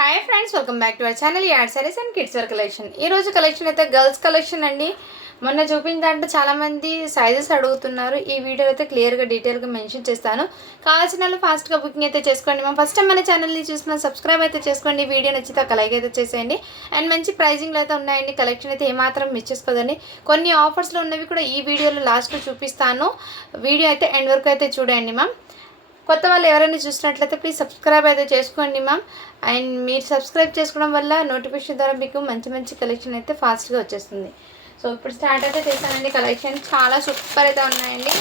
Hi friends, welcome back to our channel ad sarees and kids wear collection. ఈరోజు collection అయితే girls collection అండి. మొన్న చూపించిన దాంట్లో చాలామంది సైజెస్ అడుగుతున్నారు. ఈ వీడియో అయితే క్లియర్గా డీటెయిల్గా మెన్షన్ చేస్తాను. కావాల్సిన వాళ్ళు ఫాస్ట్గా బుకింగ్ అయితే చేసుకోండి. మేము ఫస్ట్ టైం మన ఛానల్ని చూసిన సబ్స్క్రైబ్ అయితే చేసుకోండి. వీడియో నచ్చితే ఒక లైక్ అయితే చేసేయండి. అండ్ మంచి ప్రైజింగ్లో అయితే ఉన్నాయండి. కలెక్షన్ అయితే ఏమాత్రం మిస్ చేసుకోదండి. కొన్ని ఆఫర్స్లో ఉన్నవి కూడా ఈ వీడియోలో లాస్ట్లో చూపిస్తాను. వీడియో అయితే ఎండ్ వరకు అయితే చూడండి మ్యామ్. కొత్త వాళ్ళు ఎవరైనా చూసినట్లయితే ప్లీజ్ సబ్స్క్రైబ్ అయితే చేసుకోండి మ్యామ్. అండ్ మీరు సబ్స్క్రైబ్ చేసుకోవడం వల్ల నోటిఫికేషన్ ద్వారా మీకు మంచి మంచి కలెక్షన్ అయితే ఫాస్ట్గా వచ్చేస్తుంది. సో ఇప్పుడు స్టార్ట్ అయితే చేశానండి. కలెక్షన్ చాలా సూపర్ అయితే ఉన్నాయండి.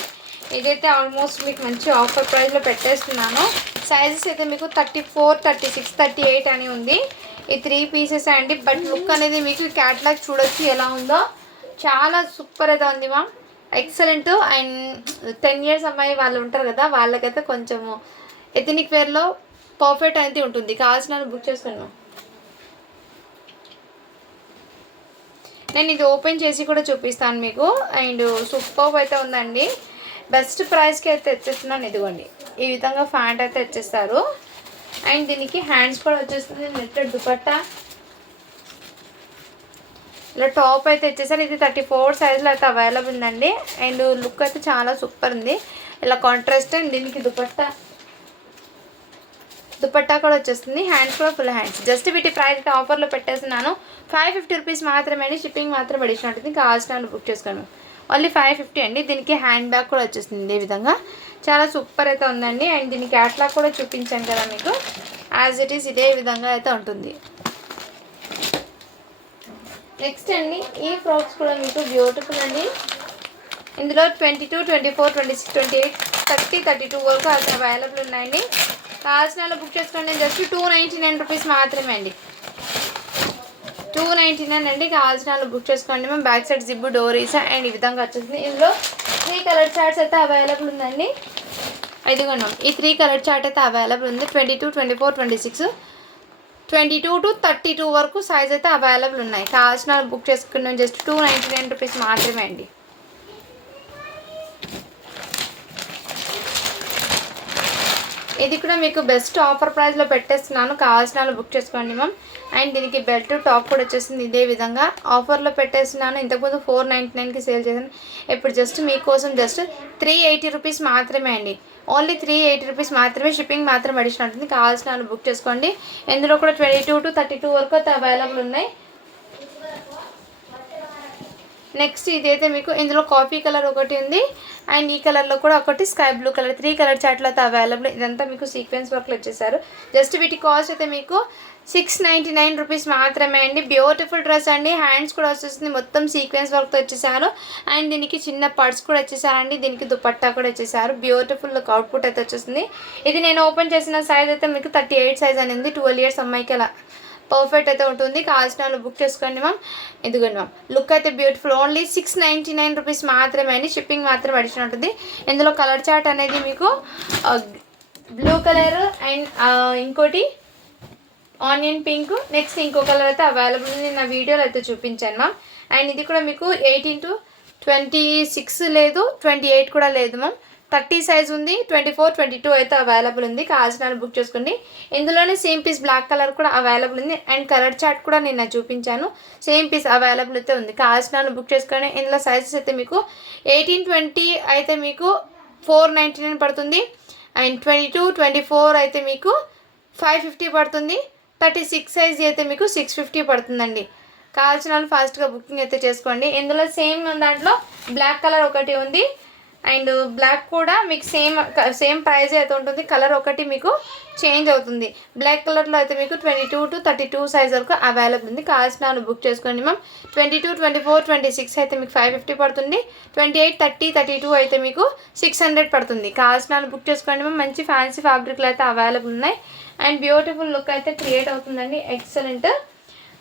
ఇదైతే ఆల్మోస్ట్ మీకు మంచి ఆఫర్ ప్రైస్లో పెట్టేస్తున్నాను. సైజెస్ అయితే మీకు 34, 36, 38 అని ఉంది. ఈ 3 పీసెస్ అండి. బట్ లుక్ అనేది మీకు క్యాట్లాగ్ చూడొచ్చు ఎలా ఉందో. చాలా సూపర్ అయితే ఉంది మ్యామ్. ఎక్సలెంట్. అండ్ 10 years అమ్మాయి వాళ్ళు ఉంటారు కదా, వాళ్ళకైతే కొంచెము ఎథనిక్ వేర్లో పర్ఫెక్ట్ అయితే ఉంటుంది. కావాల్సిన బుక్ చేసుకున్నాను. నేను ఇది ఓపెన్ చేసి కూడా చూపిస్తాను మీకు. అండ్ సూపర్ అయితే ఉందండి. బెస్ట్ ప్రైస్కి అయితే తెచ్చేస్తున్నాను. ఇదిగోండి, ఈ విధంగా ఫ్యాంట్ అయితే తెచ్చేస్తారు. అండ్ దీనికి హ్యాండ్స్ కూడా వచ్చేస్తుంది. నెట్టెడ్ దుపట్టా ఇలా టాప్ అయితే ఇచ్చేసారు. ఇది 34 సైజులో అయితే అవైలబుల్ ఉందండి. అండ్ లుక్ అయితే చాలా సూపర్ ఉంది. ఇలా కాంట్రాస్ట్. అండ్ దీనికి దుపట్టా కూడా వచ్చేస్తుంది. హ్యాండ్స్ కూడా ఫుల్ హ్యాండ్స్. జస్ట్ వీటి ప్రైస్ అయితే ఆఫర్లో పెట్టేస్తున్నాను. 550 రూపీస్ మాత్రమే అండి. షిప్పింగ్ మాత్రం అడిషనల్ ఉంటుంది. కావాల్సిన బుక్ చేసుకోండి. ఓన్లీ 550 అండి. దీనికి హ్యాండ్ బ్యాగ్ కూడా వచ్చేస్తుంది. ఈ విధంగా చాలా సూపర్ అయితే ఉందండి. అండ్ దీనికి క్యాట్లాగ్ కూడా చూపించాను కదా మీకు. యాజ్ ఇట్ ఈస్ ఇదే విధంగా అయితే ఉంటుంది. నెక్స్ట్ అండి, ఈ ఫ్రాక్స్ కూడా మీకు బ్యూటిఫుల్ అండి. ఇందులో 22, 24, 26, 28, 30, 32 వరకు అసలు అవైలబుల్ ఉన్నాయండి. కావాల్సిన బుక్ చేసుకోండి. జస్ట్ 299 రూపీస్ మాత్రమే అండి. 299 అండి. కావాల్సిన బుక్ చేసుకోండి. మేము బ్యాక్ సైడ్ జిబ్బు డోరీస్ అండ్ ఈ విధంగా వచ్చేసింది. ఇందులో 3 కలర్ చార్ట్స్ అయితే అవైలబుల్ ఉందండి. ఇదిగోండి, ఈ 3 కలర్ చార్ట్ అయితే అవైలబుల్ ఉంది. 22, 24, 26, 22 to 32 వరకు సైజ్ అయితే అవైలబుల్ ఉన్నాయి. కావాల్సిన బుక్ చేసుకున్నాం. జస్ట్ 299 రూపీస్ మాత్రమే అండి. ఇది కూడా మీకు బెస్ట్ ఆఫర్ ప్రైస్లో పెట్టేస్తున్నాను. కావాల్సిన బుక్ చేసుకోండి మ్యామ్. అండ్ దీనికి బెల్ట్ టాప్ కూడా వచ్చేసింది. ఇదే విధంగా ఆఫర్లో పెట్టేస్తున్నాను. ఇంతకుముందు 499కి సేల్ చేశాను. ఇప్పుడు జస్ట్ మీకోసం జస్ట్ 380 రూపీస్ మాత్రమే అండి. ఓన్లీ 380 రూపీస్ మాత్రమే. షిప్పింగ్ మాత్రం అడిషనల్ ఉంటుంది. కావాల్సిన బుక్ చేసుకోండి. ఇందులో కూడా 22 to 32 వరకు అయితే అవైలబుల్ ఉన్నాయి. నెక్స్ట్ ఇదైతే మీకు ఇందులో కాఫీ కలర్ ఒకటి ఉంది. అండ్ ఈ కలర్లో కూడా ఒకటి స్కై బ్లూ కలర్. 3 కలర్ చార్ట్లో అయితే అవైలబుల్. ఇదంతా మీకు సీక్వెన్స్ వర్క్లో వచ్చేసారు. జస్ట్ వీటి కాస్ట్ అయితే మీకు 699 రూపీస్ మాత్రమే అండి. బ్యూటిఫుల్ డ్రెస్ అండి. హ్యాండ్స్ కూడా వచ్చేస్తుంది. మొత్తం సీక్వెన్స్ వర్క్తో వచ్చేసారు. అండ్ దీనికి చిన్న పర్స్ కూడా వచ్చేసారండి. దీనికి దుపట్టా కూడా వచ్చేసారు. బ్యూటిఫుల్ అవుట్పుట్ అయితే వచ్చేస్తుంది. ఇది నేను ఓపెన్ చేసిన సైజ్ అయితే మీకు 38 సైజ్ అనేది. 12 years అమ్మాయికి అలా పర్ఫెక్ట్ అయితే ఉంటుంది. కావాల్సిన వాళ్ళు బుక్ చేసుకోండి మ్యామ్. ఇదిగోండి మ్యామ్, లుక్ అయితే బ్యూటిఫుల్. ఓన్లీ 699 రూపీస్ మాత్రమే అండి. షిప్పింగ్ మాత్రం అడిషనల్ ఉంటుంది. ఇందులో కలర్ చార్ట్ అనేది మీకు బ్లూ కలర్ అండ్ ఇంకోటి ఆనియన్ పింక్, నెక్స్ట్ ఇంకో కలర్ అయితే అవైలబుల్ ఉంది. నా వీడియోలో అయితే చూపించాను మ్యామ్. అండ్ ఇది కూడా మీకు 18 to 26 లేదు, 28 కూడా లేదు మ్యామ్. 30 సైజ్ ఉంది. 24, 22 అయితే అవైలబుల్ ఉంది. కావాల్సిన బుక్ చేసుకోండి. ఇందులోనే సేమ్ పీస్ బ్లాక్ కలర్ కూడా అవైలబుల్ ఉంది. అండ్ కలర్ చార్ట్ కూడా నేను చూపించాను. సేమ్ పీస్ అవైలబుల్ అయితే ఉంది. కావాల్సిన బుక్ చేసుకోండి. ఇందులో సైజెస్ అయితే మీకు 18, 20 అయితే మీకు 499 పడుతుంది. అండ్ 22, 24 అయితే మీకు 550 పడుతుంది. 36 సైజ్ అయితే మీకు 650 పడుతుందండి. కావాల్సిన వాళ్ళు ఫాస్ట్గా బుకింగ్ అయితే చేసుకోండి. ఇందులో సేమ్ దాంట్లో బ్లాక్ కలర్ ఒకటి ఉంది. అండ్ బ్లాక్ కూడా మీకు సేమ్ ప్రైస్ అయితే ఉంటుంది. కలర్ ఒకటి మీకు చేంజ్ అవుతుంది. బ్లాక్ కలర్లో అయితే మీకు 22 to 32 సైజ్ వరకు అవైలబుల్ ఉంది. కావాల్సిన వాళ్ళు బుక్ చేసుకోండి మ్యామ్. 22, 24, 26 అయితే మీకు 550 పడుతుంది. 28, 30, 32 అయితే మీకు 600 పడుతుంది. కావాల్సిన వాళ్ళు బుక్ చేసుకోండి మ్యామ్. మంచి ఫ్యాన్సీ ఫ్యాబ్రిక్లు అయితే అవైలబుల్ ఉన్నాయి. అండ్ బ్యూటిఫుల్ లుక్ అయితే క్రియేట్ అవుతుందండి. ఎక్సలెంట్.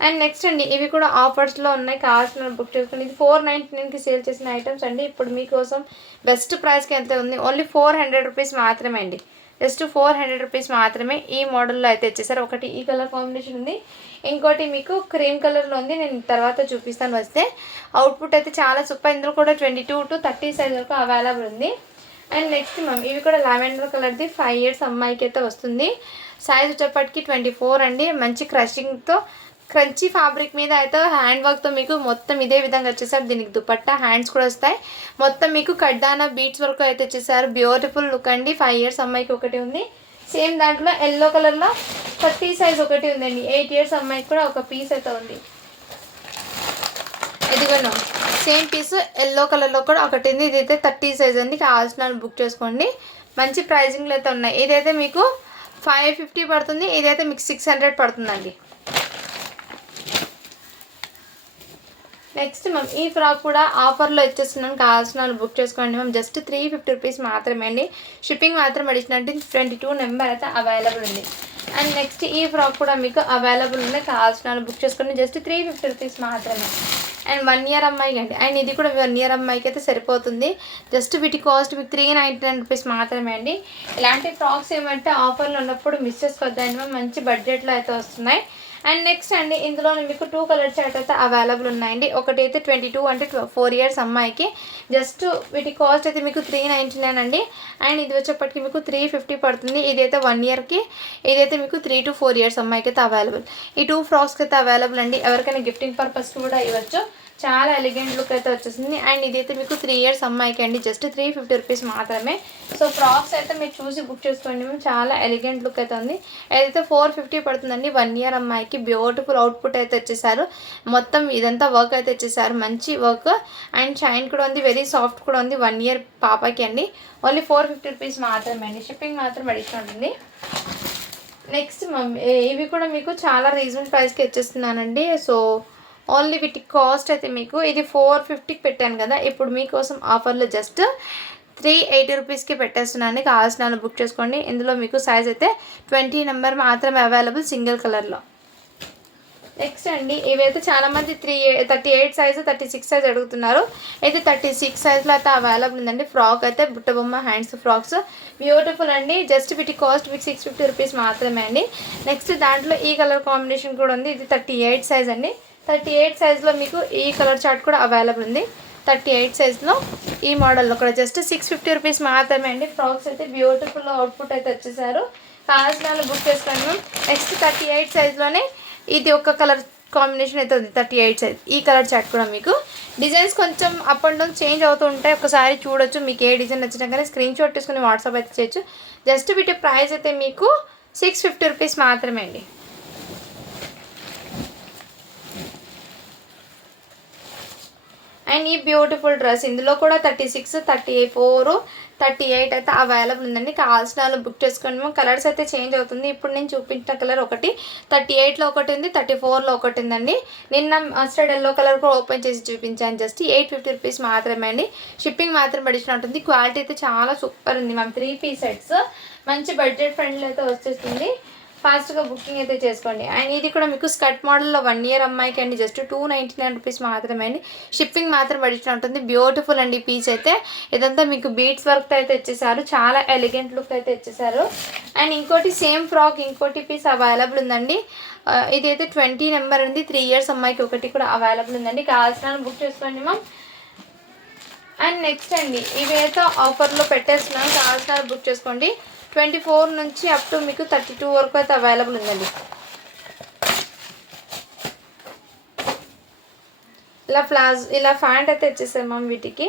అండ్ నెక్స్ట్ అండి, ఇవి కూడా ఆఫర్స్లో ఉన్నాయి. కావాల్సిన బుక్ చేసుకుని. ఇది 499కి సేల్ చేసిన ఐటమ్స్ అండి. ఇప్పుడు మీకోసం బెస్ట్ ప్రైస్కి ఎంత ఉంది. ఓన్లీ 400 రూపీస్ మాత్రమే అండి. జస్ట్ 400 రూపీస్ మాత్రమే. ఈ మోడల్లో అయితే వచ్చేసారు. ఒకటి ఈ కలర్ కాంబినేషన్ ఉంది, ఇంకోటి మీకు క్రీమ్ కలర్లో ఉంది. నేను తర్వాత చూపిస్తాను వస్తే. అవుట్పుట్ అయితే చాలా సూపర్. ఇందులో కూడా 22 to 30 సైజ్ వరకు అవైలబుల్ ఉంది. అండ్ నెక్స్ట్ మ్యామ్, ఇవి కూడా లావెండర్ కలర్ది. 5 years అమ్మాయికి అయితే వస్తుంది. సైజ్ వచ్చేప్పటికి 24 అండి. మంచి క్రంచీ ఫ్యాబ్రిక్ మీద అయితే హ్యాండ్ వర్క్తో మీకు మొత్తం ఇదే విధంగా వచ్చేసారు. దీనికి దుపట్టా హ్యాండ్స్ కూడా వస్తాయి. మొత్తం మీకు కడ్డానా బీట్స్ వరకు అయితే వచ్చేసారు. బ్యూటిఫుల్ లుక్ అండి. 5 ఇయర్స్ అమ్మాయికి ఒకటి ఉంది. సేమ్ దాంట్లో ఎల్లో కలర్లో 30 సైజ్ ఒకటి ఉందండి. 8 ఇయర్స్ అమ్మాయికి కూడా ఒక పీస్ అయితే ఉంది. ఇదిగోను సేమ్ పీస్ ఎల్లో కలర్లో కూడా ఒకటి ఉంది. ఇదైతే 30 సైజ్ అండి. కావాల్సిన బుక్ చేసుకోండి. మంచి ప్రైజింగ్లో అయితే ఉన్నాయి. ఇదైతే మీకు 550 పడుతుంది. ఇదైతే మీకు 600 పడుతుందండి. నెక్స్ట్ మ్యామ్ ఈ ఫ్రాక్ కూడా ఆఫర్లో ఇచ్చేస్తున్నాను. కావాల్సిన వాళ్ళు బుక్ చేసుకోండి మ్యామ్. జస్ట్ 350 రూపీస్ మాత్రమే అండి. షిప్పింగ్ మాత్రం అడిషనల్ 22 నెంబర్ అయితే అవైలబుల్ ఉంది. అండ్ నెక్స్ట్ ఈ ఫ్రాక్ కూడా మీకు అవైలబుల్ ఉంది. కావాల్సిన వాళ్ళు బుక్ చేసుకోండి. జస్ట్ 350 రూపీస్ మాత్రమే. అండ్ 1 ఇయర్ అమ్మాయికి అండి. అండ్ ఇది కూడా 1 ఇయర్ అమ్మాయికి అయితే సరిపోతుంది. జస్ట్ వీటి కాస్ట్ మీకు 399 రూపీస్ మాత్రమే అండి. ఇలాంటి ఫ్రాక్స్ ఏమంటే ఆఫర్లో ఉన్నప్పుడు మిస్ చేసుకోవద్దండి మ్యామ్. మంచి బడ్జెట్లో అయితే వస్తున్నాయి. అండ్ నెక్స్ట్ అండి ఇందులో మీకు 2 కలర్ చార్ట్ అయితే అవైలబుల్ ఉన్నాయండి. ఒకటైతే 22 అంటే 4 ఇయర్స్ అమ్మాయికి. జస్ట్ వీటి కాస్ట్ అయితే మీకు 399 అండి. అండ్ ఇది వచ్చేప్పటికి మీకు 350 పడుతుంది. ఇదైతే 1 ఇయర్కి, ఇదైతే మీకు 3 to 4 ఇయర్స్ అమ్మాయికి అయితే అవైలబుల్. ఈ 2 ఫ్రాక్స్కి అయితే అవైలబుల్ అండి. ఎవరికైనా గిఫ్టింగ్ పర్పస్కి కూడా ఇవ్వచ్చు. చాలా ఎలిగెంట్ లుక్ అయితే వచ్చేసింది. అండ్ ఇదైతే మీకు 3 ఇయర్స్ అమ్మాయికి అండి. జస్ట్ 350 రూపీస్ మాత్రమే. సో ఫ్రాక్స్ అయితే మీరు చూసి బుక్ చేసుకోండి మేము. చాలా ఎలిగెంట్ లుక్ అయితే ఉంది. ఏదైతే 450 పడుతుందండి. 1 ఇయర్ అమ్మాయికి బ్యూటిఫుల్ అవుట్పుట్ అయితే వచ్చేసారు. మొత్తం ఇదంతా వర్క్ అయితే వచ్చేసారు. మంచి వర్క్ అండ్ షైన్ కూడా ఉంది. వెరీ సాఫ్ట్ కూడా ఉంది. 1 ఇయర్ పాపకి అండి. ఓన్లీ 450 రూపీస్ మాత్రమే అండి. షిప్పింగ్ మాత్రం అడిషనల్ ఉంటుంది. నెక్స్ట్ ఇవి కూడా మీకు చాలా రీజనబుల్ ప్రైస్కి వచ్చేస్తున్నానండి. సో ఓన్లీ వీటి కాస్ట్ అయితే మీకు ఇది 450కి పెట్టాను కదా. ఇప్పుడు మీకోసం ఆఫర్లో జస్ట్ 380 రూపీస్కి పెట్టేస్తున్నాను. కావాల్సిన బుక్ చేసుకోండి. ఇందులో మీకు సైజ్ అయితే 20 నెంబర్ మాత్రమే అవైలబుల్ సింగిల్ కలర్లో. నెక్స్ట్ అండి ఇవైతే చాలామంది 38 సైజు 36 సైజ్ అడుగుతున్నారు. అయితే 36 సైజ్లో అయితే అవైలబుల్ ఉందండి. ఫ్రాక్ అయితే బుట్టబొమ్మ హ్యాండ్స్ ఫ్రాక్స్ బ్యూటిఫుల్ అండి. జస్ట్ వీటి కాస్ట్ మీకు 650 రూపీస్ మాత్రమే అండి. నెక్స్ట్ దాంట్లో ఈ కలర్ కాంబినేషన్ కూడా ఉంది. ఇది 38 సైజ్ అండి. 38 సైజ్లో మీకు ఈ కలర్ చార్ట్ కూడా అవైలబుల్ ఉంది. 38 సైజ్లో ఈ మోడల్లో కూడా జస్ట్ 650 రూపీస్ మాత్రమే అండి. ఫ్రాక్స్ అయితే బ్యూటిఫుల్ అవుట్పుట్ అయితే వచ్చేసారు. కావాల్సిన బుక్ చేసుకోండి. నెక్స్ట్ 38 సైజ్లోనే ఇది ఒక కలర్ కాంబినేషన్ అయితే ఉంది. 38 సైజ్ ఈ కలర్ చార్ట్ కూడా మీకు డిజైన్స్ కొంచెం అప్ అండ్ డౌన్ చేంజ్ అవుతూ ఉంటాయి. ఒకసారి చూడొచ్చు. మీకు ఏ డిజైన్ నచ్చినా కానీ స్క్రీన్ షాట్ తీసుకుని వాట్సాప్ అయితే చేయొచ్చు. జస్ట్ వీటి ప్రైస్ అయితే మీకు 650 రూపీస్ మాత్రమే అండి. అండ్ ఈ బ్యూటిఫుల్ డ్రెస్ ఇందులో కూడా 36, 34, 38 అయితే అవైలబుల్ ఉందండి. కావాల్సిన వాళ్ళు బుక్ చేసుకోండి. కలర్స్ అయితే చేంజ్ అవుతుంది. ఇప్పుడు నేను చూపించిన కలర్ ఒకటి 38లో ఒకటి ఉంది, 34లో ఒకటి ఉందండి. నిన్న మస్టర్డ్ ఎల్లో కలర్ కూడా ఓపెన్ చేసి చూపించాను. జస్ట్ 850 రూపీస్ మాత్రమే అండి. షిప్పింగ్ మాత్రం అడిషనల్ ఉంటుంది. క్వాలిటీ అయితే చాలా సూపర్ ఉంది మ్యామ్. 3 పీస్ సెట్స్ మంచి బడ్జెట్ ఫ్రెండ్లీ అయితే వచ్చేస్తుంది. ఫాస్ట్గా బుకింగ్ అయితే చేసుకోండి. అండ్ ఇది కూడా మీకు స్కర్ట్ మోడల్లో 1 ఇయర్ అమ్మాయికి అండి. జస్ట్ 299 రూపీస్ మాత్రమే అండి. షిప్పింగ్ మాత్రం అడిషనల్ ఉంటుంది. బ్యూటిఫుల్ అండి పీస్ అయితే. ఇదంతా మీకు బీట్స్ వర్క్ అయితే ఇచ్చేసారు. చాలా ఎలిగెంట్ లుక్ అయితే ఇచ్చేసారు. అండ్ ఇంకోటి సేమ్ ఫ్రాక్ ఇంకోటి పీస్ అవైలబుల్ ఉందండి. ఇదైతే 20 నెంబర్ ఉంది. 3 ఇయర్స్ అమ్మాయికి ఒకటి కూడా అవైలబుల్ ఉందండి. కావాల్సిన బుక్ చేసుకోండి మ్యామ్. అండ్ నెక్స్ట్ అండి ఇవైతే ఆఫర్లో పెట్టేస్తున్నాను. కావాల్సిన బుక్ చేసుకోండి. 24 నుంచి అప్ టు మీకు 32 వరకు అయితే అవైలబుల్ ఉందండి. ఇలా ఫ్యాంట్ అయితే ఇచ్చేసాం మ్యామ్. వీటికి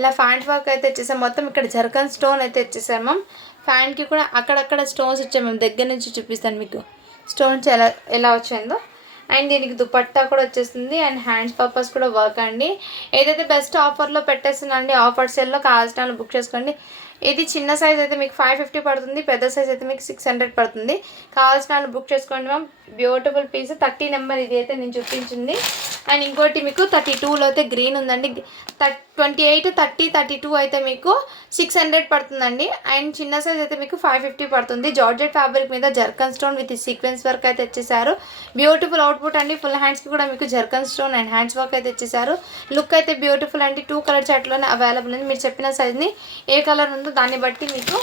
ఇలా ఫ్యాంట్ వర్క్ అయితే ఇచ్చేసాం. మొత్తం ఇక్కడ జర్కన్ స్టోన్ అయితే ఇచ్చేసాం మ్యామ్. ఫ్యాంట్కి కూడా అక్కడక్కడ స్టోన్స్ ఇచ్చాం మేము. దగ్గర నుంచి చూపిస్తాను మీకు స్టోన్స్ ఎలా వచ్చిందో. అండ్ దీనికి దుపట్టా కూడా వచ్చేస్తుంది. అండ్ హ్యాండ్స్ పర్పస్ కూడా వర్క్ అండి. ఏదైతే బెస్ట్ ఆఫర్లో పెట్టేస్తుందండి. ఆఫర్ సేల్లో కావాల్సిన బుక్ చేసుకోండి. ఇది చిన్న సైజ్ అయితే మీకు 550 పడుతుంది. పెద్ద సైజ్ అయితే మీకు 600 పడుతుంది. కావాల్సిన వాళ్ళు బుక్ చేసుకోండి మ్యామ్. బ్యూటిఫుల్ పీస్ 30 నెంబర్ ఇది అయితే నేను చూపించింది. అండ్ ఇంకోటి మీకు 32లో అయితే గ్రీన్ ఉందండి. 28, 30, 32 అయితే మీకు 600 పడుతుందండి. అండ్ చిన్న సైజ్ అయితే మీకు 550 పడుతుంది. జార్జెట్ ఫ్యాబ్రిక్ మీద zircon stone with sequence work అయితే ఇచ్చేసారు. బ్యూటిఫుల్ అవుట్పుట్ అండి. ఫుల్ హ్యాండ్స్కి కూడా మీకు zircon stone and hands work అయితే ఇచ్చేసారు. లుక్ అయితే బ్యూటిఫుల్ అండి. 2 కలర్ చార్ట్లోనే అవైలబుల్ ఉంది. మీరు చెప్పిన సైజ్ని ఏ కలర్ ఉందో దాన్ని బట్టి మీకు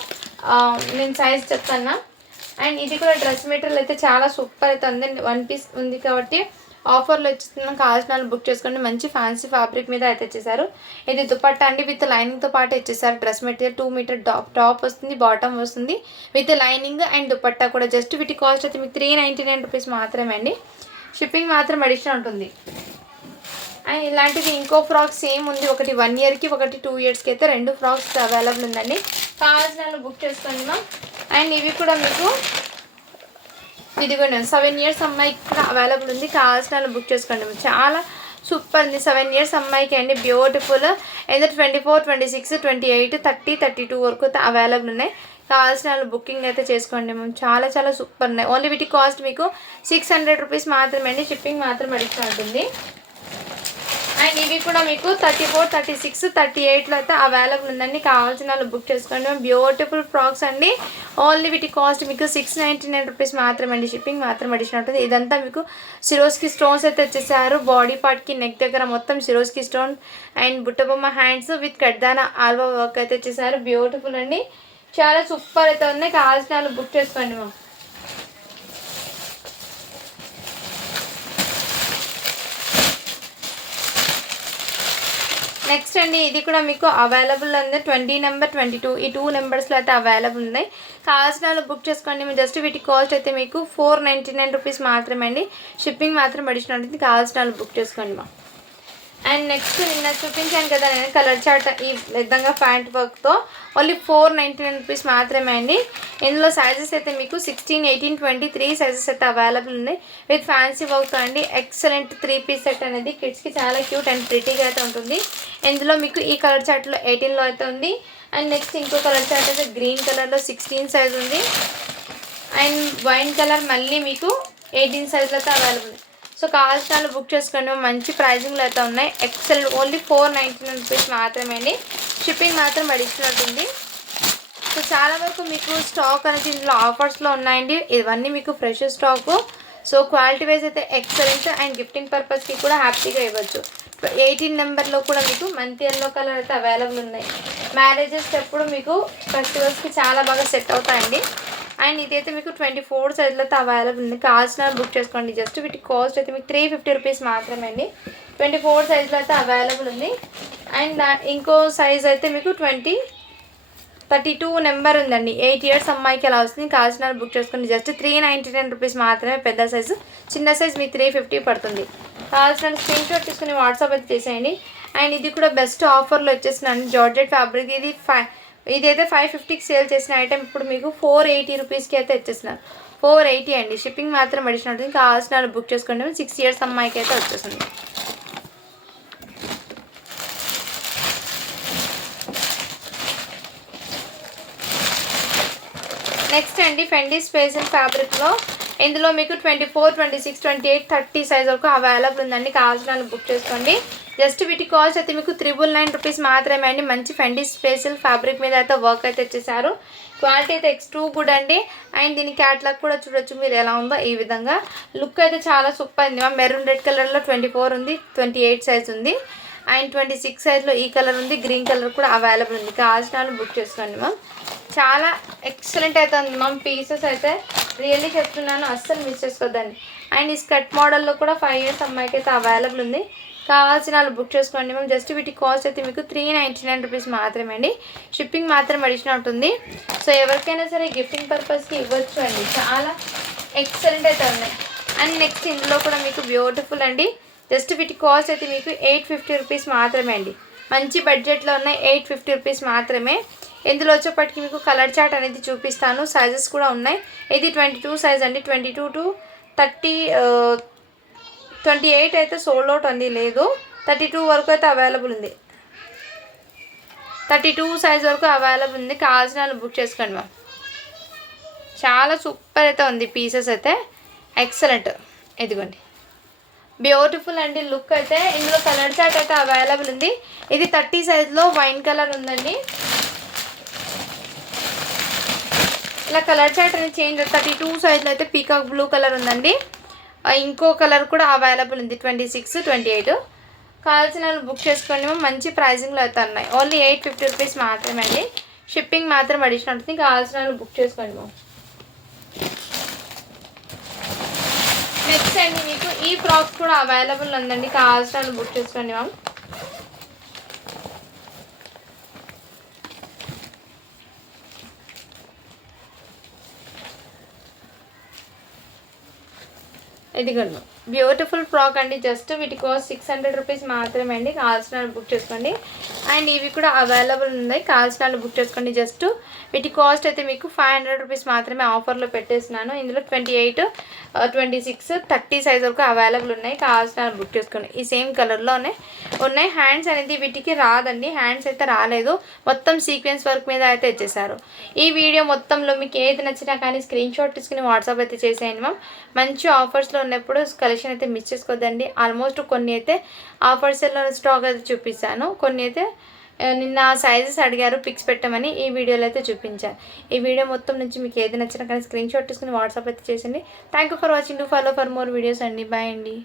నేను సైజ్ చెప్తాను. అండ్ ఇది కూడా డ్రెస్ మెటీరియల్ అయితే చాలా సూపర్ అయితే ఉంది. 1 పీస్ ఉంది కాబట్టి ఆఫర్లో ఇచ్చేస్తున్నాం, కావాల్సిన వాళ్ళు బుక్ చేసుకోండి. మంచి ఫ్యాన్సీ ఫ్యాబ్రిక్ మీద అయితే ఇచ్చేసారు. ఇది దుపట్టా అండి, విత్ లైనింగ్తో పాటు ఇచ్చేసారు. డ్రెస్ మెటీరియల్ 2 మీటర్ టాప్ వస్తుంది, బాటమ్ వస్తుంది విత్ లైనింగ్ అండ్ దుపట్టా కూడా. జస్ట్ వీటి కాస్ట్ అయితే మీకు 399 రూపీస్ మాత్రమే అండి. షిప్పింగ్ మాత్రం అడిషనల్ ఉంటుంది. అండ్ ఇలాంటిది ఇంకో ఫ్రాక్ సేమ్ ఉంది, ఒకటి 1 ఇయర్కి ఒకటి 2 ఇయర్స్కి అయితే 2 ఫ్రాక్స్ అవైలబుల్ ఉందండి. కావాల్సిన వాళ్ళు బుక్ చేసుకోండి మ్యామ్. అండ్ ఇవి కూడా మీకు ఇదిగోండి 7 ఇయర్స్ అమ్మాయికి కూడా అవైలబుల్ ఉంది. కావాల్సిన వాళ్ళు బుక్ చేసుకోండి. చాలా సూపర్ ఉంది. 7 ఇయర్స్ అమ్మాయికి అండి, బ్యూటిఫుల్. ఏదో 24, 26, 28, 30, 32 వరకు అయితే అవైలబుల్ ఉన్నాయి. కావాల్సిన వాళ్ళు బుకింగ్ అయితే చేసుకోండి మ్యామ్. చాలా చాలా సూపర్ ఉన్నాయి. ఓన్లీ వీటి కాస్ట్ మీకు 600 రూపీస్ మాత్రమే అండి. షిప్పింగ్ మాత్రం అడిషనల్ ఉంటుంది. అండ్ ఇవి కూడా మీకు 34, 36, 38లో అయితే అవైలబుల్ ఉందండి. కావాల్సిన వాళ్ళు బుక్ చేసుకోండి. బ్యూటిఫుల్ ఫ్రాక్స్ అండి. ఓన్లీ వీటి కాస్ట్ మీకు 699 రూపీస్ మాత్రమే అండి. షిప్పింగ్ మాత్రం అడిషనల్ ఉంటుంది. ఇదంతా మీకు సిరోస్కి స్టోన్స్ అయితే వచ్చేసారు. బాడీ పార్ట్కి నెక్ దగ్గర మొత్తం సిరోస్కి స్టోన్ అండ్ బుట్టబొమ్మ హ్యాండ్స్ విత్ కడ్దానా ఆల్వా వర్క్ అయితే వచ్చేసారు. బ్యూటిఫుల్ అండి, చాలా సూపర్ అయితే ఉన్నాయి. కావాల్సిన వాళ్ళు బుక్ చేసుకోండి మ్యామ్. నెక్స్ట్ అండి, ఇది కూడా మీకు అవైలబుల్ ఉంది. 20 నెంబర్ 22 ఈ 2 నెంబర్స్లో అయితే అవైలబుల్ ఉన్నాయి. కావాల్సిన వాళ్ళు బుక్ చేసుకోండి. మీరు జస్ట్ వీటి కాస్ట్ అయితే మీకు 499 రూపీస్ మాత్రమే అండి. షిప్పింగ్ మాత్రం అడిషనల్ ఉంటుంది. కావాల్సిన వాళ్ళు బుక్ చేసుకోండి మా. అండ్ నెక్స్ట్ నిన్న చూపించాను కదా నేను కలర్ చార్ట్ ఈ విధంగా ప్యాంట్ వర్క్తో ఓన్లీ 499 రూపీస్ మాత్రమే అండి. ఇందులో సైజెస్ అయితే మీకు 16, 18, 23 సైజెస్ అయితే అవైలబుల్ ఉన్నాయి విత్ ఫ్యాన్సీ వర్క్తో అండి. ఎక్సలెంట్ 3 పీస్ సెట్ అనేది కిడ్స్కి చాలా క్యూట్ అండ్ ప్రిటీగా అయితే ఉంటుంది. ఇందులో మీకు ఈ కలర్ చార్ట్లో 18లో అయితే ఉంది. అండ్ నెక్స్ట్ ఇంకో కలర్ చార్ట్ అయితే గ్రీన్ కలర్లో 16 సైజ్ ఉంది. అండ్ వైన్ కలర్ మళ్ళీ మీకు 18 సైజ్లో అయితే అవైలబుల్. సో కావాల్సిన వాళ్ళు బుక్ చేసుకోండి. మంచి ప్రైజింగ్లో అయితే ఉన్నాయి. ఎక్సెల్ ఓన్లీ 499 రూపీస్ మాత్రమే అండి. షిప్పింగ్ మాత్రం అడిషనల్ ఉంటుంది. సో చాలా వరకు మీకు స్టాక్ అనేది ఇందులో ఆఫర్స్లో ఉన్నాయండి. ఇవన్నీ మీకు fresh stock. So quality wise అయితే ఎక్సలెంట్ అండ్ గిఫ్టింగ్ పర్పస్కి కూడా హ్యాపీగా ఇవ్వచ్చు. 18 నెంబర్లో కూడా మీకు మంచి ఎల్లో కలర్ అయితే అవైలబుల్ ఉన్నాయి. మ్యారేజెస్ ఎప్పుడు మీకు ఫెస్టివల్స్కి చాలా బాగా సెట్ అవుతాయండి. అండ్ ఇదైతే మీకు 24 సైజ్లో అయితే అవైలబుల్ ఉంది. కావాల్సిన బుక్ చేసుకోండి. జస్ట్ వీటి కాస్ట్ అయితే మీకు 350 రూపీస్ మాత్రమే అండి. 24 సైజ్లో అయితే అవైలబుల్ ఉంది. అండ్ ఇంకో సైజ్ అయితే మీకు 32 నెంబర్ ఉందండి. 8 ఇయర్స్ అమ్మాయికి అలా వస్తుంది. కావాల్సిన బుక్ చేసుకోండి. జస్ట్ 399 రూపీస్ మాత్రమే పెద్ద సైజు. చిన్న సైజ్ మీకు 350 పడుతుంది. కావాల్సిన స్క్రీన్ షాట్ తీసుకుని వాట్సాప్ అయితే చేసేయండి. అండ్ ఇది కూడా బెస్ట్ ఆఫర్లో వచ్చేసినాను. జార్జెట్ ఫ్యాబ్రిక్ ఇదైతే 550కి సేల్ చేసిన ఐటమ్ ఇప్పుడు మీకు 480 రూపీస్కి అయితే ఇచ్చేసినాను. 480 అండి. షిప్పింగ్ మాత్రం అడిషనల్ ఉంటుంది. కావాల్సిన వాళ్ళు బుక్ చేసుకోండి. 6 ఇయర్స్ అమ్మాయికి అయితే వచ్చేసింది. నెక్స్ట్ అండి ఫెండీ స్పెషల్ ఫ్యాబ్రిక్లో ఇందులో మీకు 24, 26, 28, 30 సైజ్ వరకు అవైలబుల్ ఉందండి. కావాల్సిన వాళ్ళు బుక్ చేసుకోండి. జస్ట్ వీటి కాస్ట్ అయితే మీకు 999 రూపీస్ మాత్రమే అండి. మంచి ఫెండీ స్పెషల్ ఫ్యాబ్రిక్ మీద అయితే వర్క్ అయితే ఇచ్చేసారు. క్వాలిటీ అయితే X2 గుడ్ అండి. అండ్ దీని క్యాట్లాగ్ కూడా చూడొచ్చు మీరు ఎలా ఉందో. ఈ విధంగా లుక్ అయితే చాలా సూపర్ ఉంది. మెరూన్ రెడ్ కలర్లో 24 ఉంది, 28 సైజ్ ఉంది. అండ్ 26 సైజ్లో ఈ కలర్ ఉంది. గ్రీన్ కలర్ కూడా అవైలబుల్ ఉంది. కావాల్సిన వాళ్ళు బుక్ చేసుకోండి మ్యామ్. చాలా ఎక్సలెంట్ అయితే ఉంది మ్యామ్. పీసెస్ అయితే రియల్లీ చెప్తున్నాను, అస్సలు మిస్ చేసుకోవద్దండి. అండ్ ఈ స్కర్ట్ మోడల్లో కూడా 5 ఇయర్స్ అమ్మాయికి అయితే అవైలబుల్ ఉంది. కావాల్సిన వాళ్ళు బుక్ చేసుకోండి మ్యామ్. జస్ట్ వీటి కాస్ట్ అయితే మీకు 399 రూపీస్ మాత్రమే అండి. షిప్పింగ్ మాత్రం అడిషనల్ ఉంటుంది. సో ఎవరికైనా సరే గిఫ్టింగ్ పర్పస్కి ఇవ్వచ్చు అండి. చాలా ఎక్సలెంట్ అయితే ఉన్నాయి. అండ్ నెక్స్ట్ ఇందులో కూడా మీకు బ్యూటిఫుల్ అండి. జస్ట్ వీటి కాస్ట్ అయితే మీకు 850 రూపీస్ మాత్రమే అండి. మంచి బడ్జెట్లో ఉన్నాయి. 850 రూపీస్ మాత్రమే. ఇందులో వచ్చేప్పటికి మీకు కలర్ చార్ట్ అనేది చూపిస్తాను. సైజెస్ కూడా ఉన్నాయి. ఇది 22 సైజ్ అండి. 22 to 30, 28 అయితే సోల్డ్ అవుట్ అండి, లేదు. 32 వరకు అయితే అవైలబుల్ ఉంది. 32 సైజ్ వరకు అవైలబుల్ ఉంది. కావాల్సిన వాళ్ళు బుక్ చేసుకోండి మ్యామ్. చాలా సూపర్ అయితే ఉంది. పీసెస్ అయితే ఎక్సలెంట్. ఇదిగోండి బ్యూటిఫుల్ అండి లుక్ అయితే. ఇందులో కలర్ చార్ట్ అయితే అవైలబుల్ ఉంది. ఇది 30 సైజ్లో వైన్ కలర్ ఉందండి. ఇలా కలర్ చార్ట్ అనేది చేంజ్. 32 సైజ్లో అయితే పీకాక్ బ్లూ కలర్ ఉందండి. ఇంకో కలర్ కూడా అవైలబుల్ ఉంది 26, 28. కావాల్సిన వాళ్ళు బుక్ చేసుకోండి మ్యామ్. మంచి ప్రైజింగ్లో అయితే ఉన్నాయి. ఓన్లీ 850 రూపీస్ మాత్రమే అండి. షిప్పింగ్ మాత్రం అడిషనల్ ఉంటుంది. కావాల్సిన వాళ్ళు బుక్ చేసుకోండి మ్యామ్. నెక్స్ట్ అండి మీకు ఈ ఫ్రాక్స్ కూడా అవైలబుల్ ఉందండి, కావాల్సిన వాళ్ళు బుక్ చేసుకోండి మ్యామ్. ఇదిగోండి బ్యూటిఫుల్ ఫ్రాక్ అండి. జస్ట్ వీటి కాస్ట్ 600 రూపీస్ మాత్రమే అండి, కావాల్సిన వాళ్ళు బుక్ చేసుకోండి. అండ్ ఇవి కూడా అవైలబుల్ ఉన్నాయి, కావాల్సిన వాళ్ళు బుక్ చేసుకోండి. జస్ట్ వీటి కాస్ట్ అయితే మీకు 500 రూపీస్ మాత్రమే ఆఫర్లో పెట్టేస్తున్నాను. ఇందులో 28, 26, 30 సైజ్ వరకు అవైలబుల్ ఉన్నాయి, కావాల్సిన వాళ్ళు బుక్ చేసుకోండి. ఈ సేమ్ కలర్లోనే ఉన్నాయి. హ్యాండ్స్ అనేది వీటికి రాదండి, హ్యాండ్స్ అయితే రాలేదు, మొత్తం సీక్వెన్స్ వర్క్ మీద అయితే ఇచ్చేసారు. ఈ వీడియో మొత్తంలో మీకు ఏది నచ్చినా కానీ స్క్రీన్ షాట్ తీసుకుని వాట్సాప్ అయితే చేసేయండి మ్యామ్. మంచి ఆఫర్స్లో ఉన్నప్పుడు కలెక్షన్ అయితే మిస్ చేసుకోవద్దండి. ఆల్మోస్ట్ కొన్ని అయితే ఆఫర్స్లో స్టాక్ అయితే చూపిస్తాను, కొన్ని అయితే నిన్న సైజెస్ అడిగారు పిక్స్ పెట్టమని ఈ వీడియోలో అయితే చూపించాను. ఈ వీడియో మొత్తం నుంచి మీకు ఏది నచ్చినా కానీ స్క్రీన్ షాట్ తీసుకుని వాట్సాప్ అయితే చేయండి. Thank you for watching. To follow for more videos అండి. బాయ్ అండి.